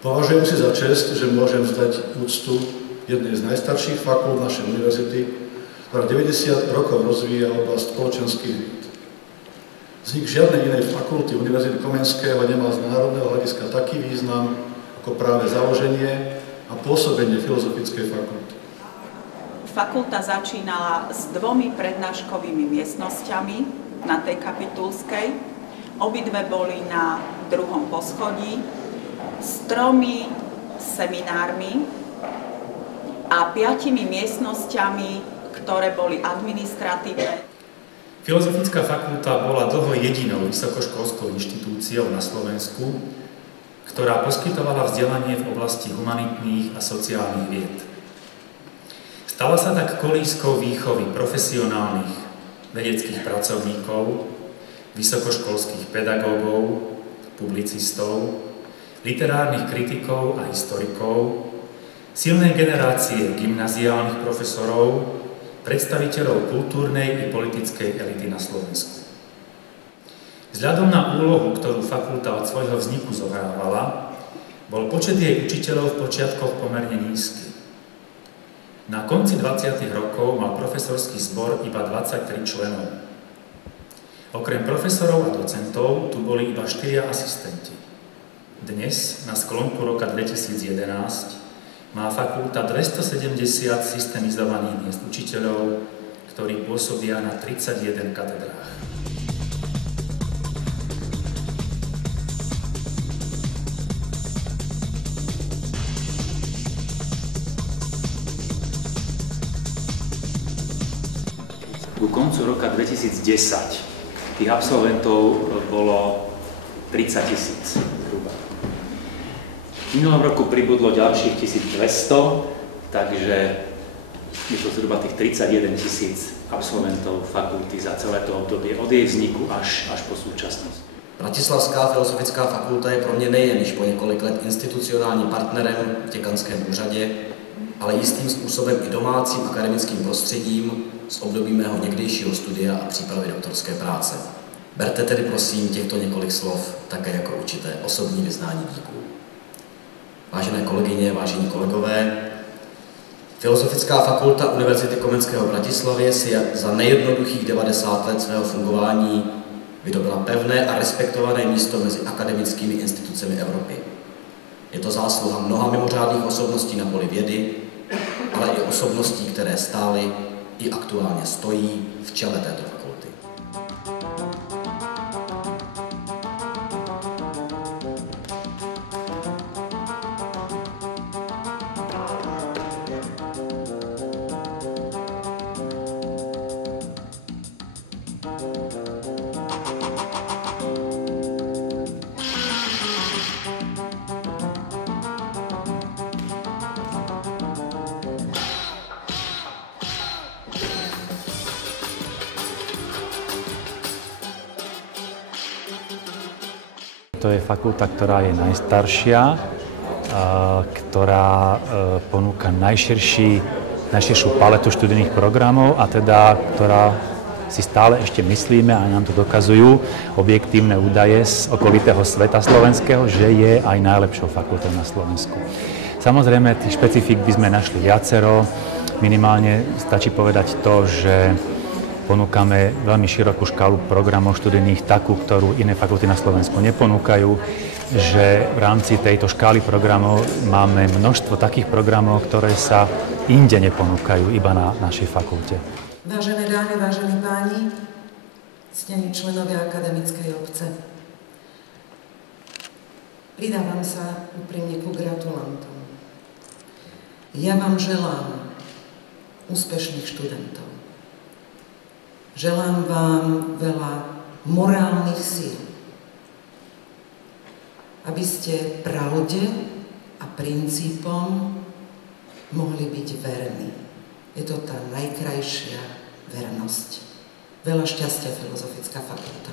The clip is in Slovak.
Považujem si za čest, že môžem vzdať úctu jednej z najstarších fakult našej univerzity, ktorá 90 rokov rozvíja oblasť spoločenských vied. Vznik žiadnej inej fakulty Univerzity Komenského nemal z národného hľadiska taký význam ako práve založenie a pôsobenie filozofickej fakulty. Fakulta začínala s 2 prednáškovými miestnosťami na tej Kapitulskej. Obidve boli na 2. poschodí s 3 seminármi a 5 miestnosťami, ktoré boli administratívne. Filozofická fakulta bola dlho jedinou vysokoškolskou inštitúciou na Slovensku, ktorá poskytovala vzdelanie v oblasti humanitných a sociálnych vied. Stala sa tak kolískou výchovy profesionálnych vedeckých pracovníkov, vysokoškolských pedagógov, publicistov, literárnych kritikov a historikov, silnej generácie gymnaziálnych profesorov, predstaviteľov kultúrnej i politickej elity na Slovensku. Vzhľadom na úlohu, ktorú fakulta od svojho vzniku zohrávala, bol počet jej učiteľov v počiatkoch pomerne nízky. Na konci 20. rokov mal profesorský zbor iba 23 členov. Okrem profesorov a docentov tu boli iba 4 asistenti. Dnes, na sklonku roka 2011, má fakulta 270 systemizovaných miest učiteľov, ktorí pôsobia na 31 katedrách. Ku koncu roka 2010 tých absolventov bolo 30 000 zhruba. V minulom roku pribudlo ďalších 1200, takže je to zhruba tých 31 000 absolventov fakulty za celé to obdobie, od jej vzniku až po súčasnosť. Bratislavská filozofická fakulta je pro mě nejen již po několik let institucionálním partnerem v děkanském úřadě, ale jistým způsobem i domácím akademickým prostředím z období mého někdejšího studia a přípravy doktorské práce. Berte tedy prosím těchto několik slov také jako určité osobní vyznání díků. Vážené kolegyně, vážení kolegové, Filozofická fakulta Univerzity Komenského v Bratislavě si za nejjednoduchých 90 let svého fungování vydobila pevné a respektované místo mezi akademickými institucemi Evropy. Je to zásluha mnoha mimořádných osobností na poli vědy, ale i osobností, které stály i aktuálně stojí v čele této fakulty. To je fakulta, ktorá je najstaršia, ktorá ponúka najširšiu paletu študijných programov a teda, ktorá si stále ešte myslíme a nám to dokazujú objektívne údaje z okolitého sveta slovenského, že je aj najlepšou fakultou na Slovensku. Samozrejme, tých špecifík by sme našli viacero. Minimálne stačí povedať to, že ponúkame veľmi širokú škálu programov študijných, takú, ktorú iné fakulty na Slovensku neponúkajú, že v rámci tejto škály programov máme množstvo takých programov, ktoré sa inde neponúkajú, iba na našej fakulte. Vážené dámy, vážení páni, ctení členovia akademickej obce, pridávam sa úprimne ku gratulantom. Ja vám želám úspešných študentov. Želám vám veľa morálnych síl, aby ste pravde a princípom mohli byť verní. Je to tá najkrajšia vernosť. Veľa šťastia, Filozofická fakulta.